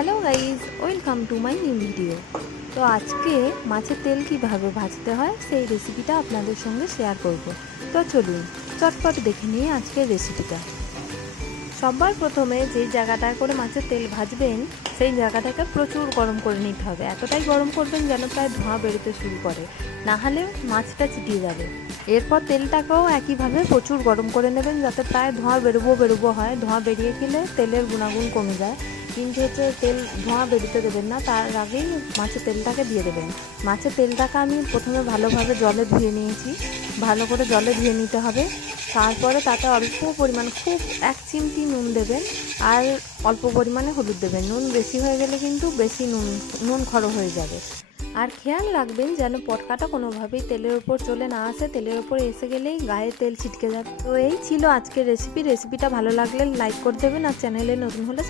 Hello guys, welcome to my new video. তো আজকে মাছের তেল কীভাবে ভাজতে হয় সেই রেসিপিটা আপনাদের সঙ্গে শেয়ার করব। তো চলুন চটপট দেখে নিয়ে আজকের রেসিপিটা। সবার প্রথমে যে জায়গাটায় করে মাছের তেল ভাজবেন সেই জায়গাটাকে প্রচুর গরম করে নিতে হবে। এতটাই গরম করবেন যেন প্রায় ধোঁয়া বেরোতে শুরু করে, না হলে মাছটা চিটিয়ে যাবে। এরপর তেলটাকেও একইভাবে প্রচুর গরম করে নেবেন যাতে প্রায় ধোঁয়া বেরোবো হয়। ধোঁয়া বেরিয়ে গেলে তেলের গুণাগুণ কমে যায়, কিন্তু তেল ধোঁয়া বেরোতে দেবেন না, তার আগেই মাছের তেলটাকে দিয়ে দেবেন। মাছের তেলটাকে আমি প্রথমে ভালোভাবে জলে ধুয়ে নিয়েছি। ভালো করে জলে ধুয়ে নিতে হবে। তারপরে তাতে অল্প পরিমাণ, খুব 1 চিমটি নুন দেবেন আর অল্প পরিমাণে হলুদ দেবেন। নুন বেশি হয়ে গেলে কিন্তু বেশি নুন খড়ো হয়ে যাবে। আর খেয়াল রাখবেন যেন পটকাটা কোনোভাবেই তেলের ওপর চলে না আসে। তেলের ওপর এসে গেলেই গায়ে তেল ছিটকে যাবে। তো এই ছিল আজকের রেসিপিটা ভালো লাগলে লাইক করে দেবেন আর চ্যানেলে নতুন হলে